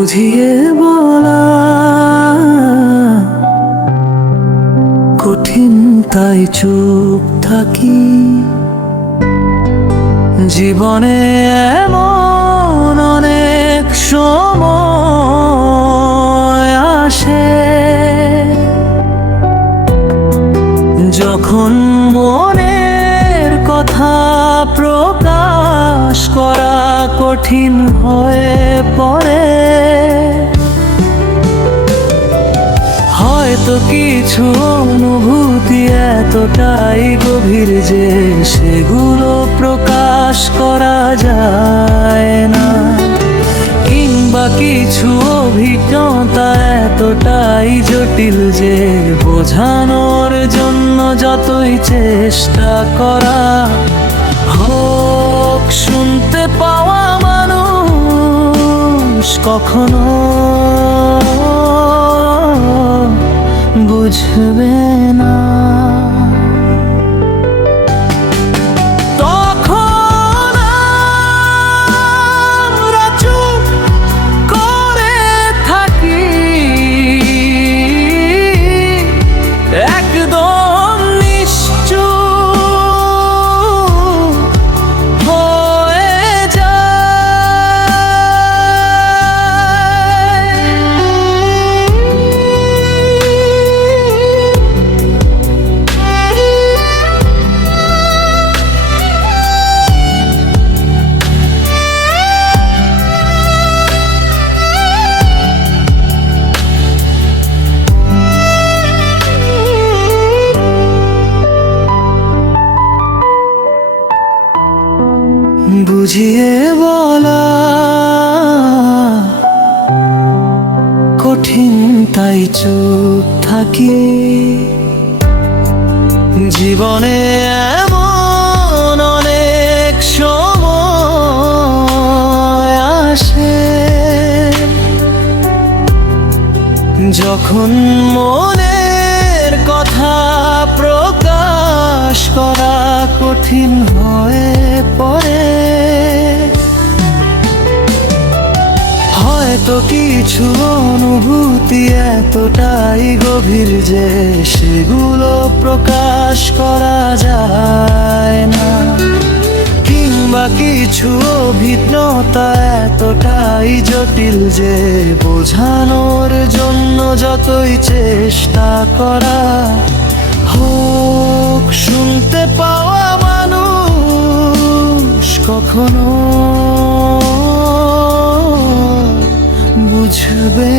বুঝিয়ে বলা কঠিন, তাই চুপ থাকি। জীবনে এমন অনেক সময় আসে যখন মনের কথা প্রকাশ করা কঠিন হয়ে পড়ে। হয়তো কিছু অনুভূতি এতটাই গভীর যে সেগুলো প্রকাশ করা যায় না, কিংবা কিছু অভিজ্ঞতা এতটাই জটিল যে বোঝানোর জন্য যতই চেষ্টা করা হোক, শুনতে পাওয়া মানুষ কখনো বুঝবে না। তখন আমরা চুপ করে থাকি, একদম নিশ্চুপ হয়ে বুঝিয়ে বলা কঠিন, তাই চুপ থাকি। জীবনে এমন অনেক সময় আসে যখন মনের কথা প্রকাশ করা কঠিন হয়ে পড়ে। হয়তো কিছু অনুভূতি এতটাই গভীর যে সেগুলো প্রকাশ করা যায় না, কিংবা কিছু অভিজ্ঞতা এতটাই জটিল যে বোঝানোর জন্য যতই চেষ্টা করা হোক, শুনতে পাওয়া মানুষ কখনো বুঝবে